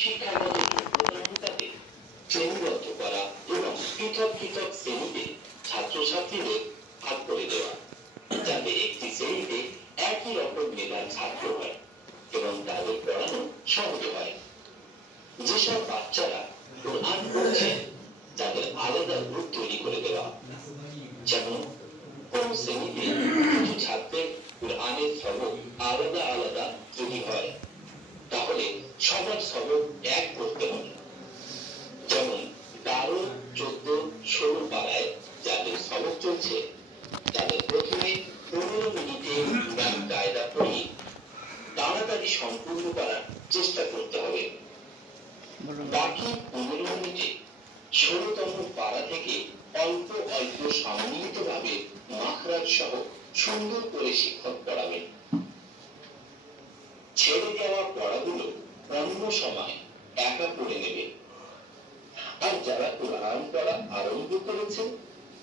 শিক্ষাগত যোগ্যতা অনুপাতে শ্রেণীবদ্ধ করা এবং পৃথক পৃথক শ্রেণীতে ছাত্রছাত্রীদের ভাগ করে দেওয়া, যাতে একটি শ্রেণীতে একই রকম মেধার ছাত্র হয় এবং তাদের পড়ানো সহজ হয়। যেসব বাচ্চারা কোরআন পড়ছে তাদের আলাদা গ্রুপ তৈরি করে দেওয়া, যেমন কোন শ্রেণীতে কিছু ছাত্রের কোরআনের সবক আলাদা আলাদা যদি হয় তাহলে সবার সবক এক করতে হবে। যেমন 12, 14, 16 পাড়ায় যাদের সবক চলছে তাদের প্রথমে 15 মিনিটে কোরআন কায়দা পড়ি তাড়াতাড়ি সম্পূর্ণ করার চেষ্টা করতে হবে। বাকি 15 মিনিটে 16তম পাড়া থেকে অল্প অল্প সম্মিলিতভাবে মাখরাজ সহ সুন্দর করে শিক্ষক পড়াবেন। ছেড়ে দেওয়া পড়াগুলো অন্য সময় একা পড়ে নেবে। আর যারা কোরআন পড়া আরম্ভ করেছে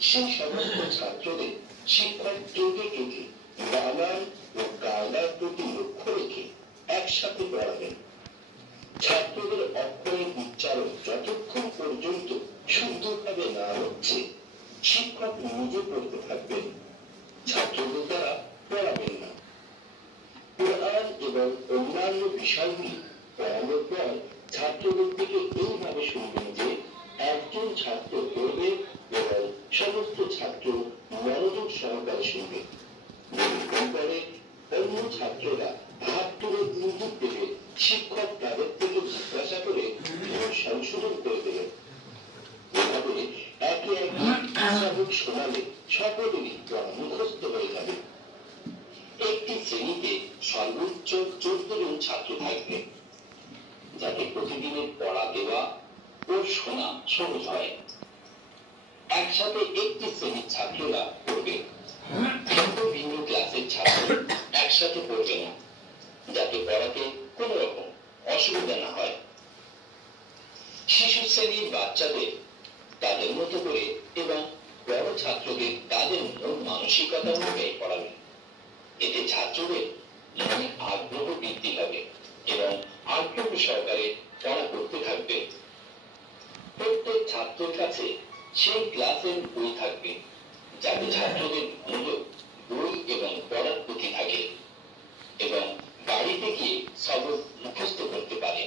সেই সমস্ত ছাত্রদের শিক্ষক চোখে চোখে বানান ও কায়দার প্রতি লক্ষ্য রেখে একসাথে পড়াবেন। ছাত্রদের অক্ষরের উচ্চারণ যতক্ষণ পর্যন্ত শুদ্ধভাবে না হচ্ছে শিক্ষক নিজে পড়তে থাকবেন, ছাত্রদের দ্বারা পড়াবেন না। কোরআন এবং অন্যান্য বিষয়গুলি পড়ানোর পর ছাত্রদের থেকে এইভাবে শুনবেন যে একজন ছাত্র পড়বে এবং সমস্ত ছাত্র মনোযোগ সহকারে শুনবে। পরে অন্য ছাত্ররা হাত তুলে ইঙ্গিত দেবে, শিক্ষক তাদের থেকে জিজ্ঞাসা করে সংশোধন করে দেবেন। এভাবে একে একে সবক শোনালে সকলেরই মুখস্থ হয়ে যাবে। একটি শ্রেণীতে সর্বোচ্চ 14 জন ছাত্র থাকবে, যাতে প্রতিদিনের পড়া দেওয়া ও শোনা সহজ হয়। একসাথে একটি শ্রেণীর ছাত্ররা পড়বে, কিন্তু ভিন্ন ক্লাসের ছাত্র একসাথে পড়বে না, যাতে পড়াতে কোনো রকম অসুবিধা না হয়। শিশু শ্রেণীর বাচ্চাদের তাদের মতো করে এবং বড় ছাত্রদের তাদের মন মানসিকতা অনুযায়ী পড়াবে। এতে ছাত্রদের মনে আগ্রহ বৃদ্ধি হবে এবং আগ্রহ সহকারে পড়া করতে থাকবে। প্রত্যেক ছাত্রের কাছে সেই ক্লাসের বই থাকবে, যাতে ছাত্রদের মনোযোগ বই এবং পড়ার প্রতি থাকে এবং বাড়িতে গিয়ে সবক মুখস্থ করতে পারে।